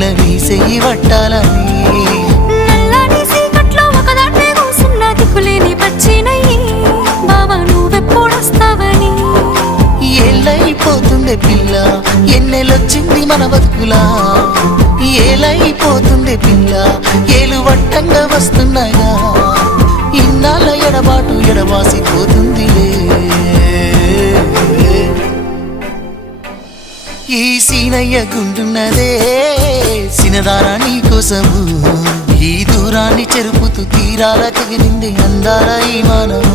పిల్ల నీ చెయ్యి పట్టాలని నల్లని సీకట్లో ఒకదాన్నే కూసున్న దిక్కులేని పచ్చినయ్యి బావా నువ్వెప్పుడొస్తావని ఏళ్ళైపోతుండే పిల్ల ఎన్నెలొచ్చింది మన బతుకులా ఏలైపోతుండే పిల్ల ఏలు వట్టంగా వస్తున్నాయా ఇన్నాళ్ళ ఎడబాటు ఎడవాసిపోతుందిలే ఈ సీనయ్య గుండున్నదే సినదారా నీ కోసము ఈ దూరాన్ని చెరుపుతూ తీరాల తెగిరింది అందాల ఈ మానము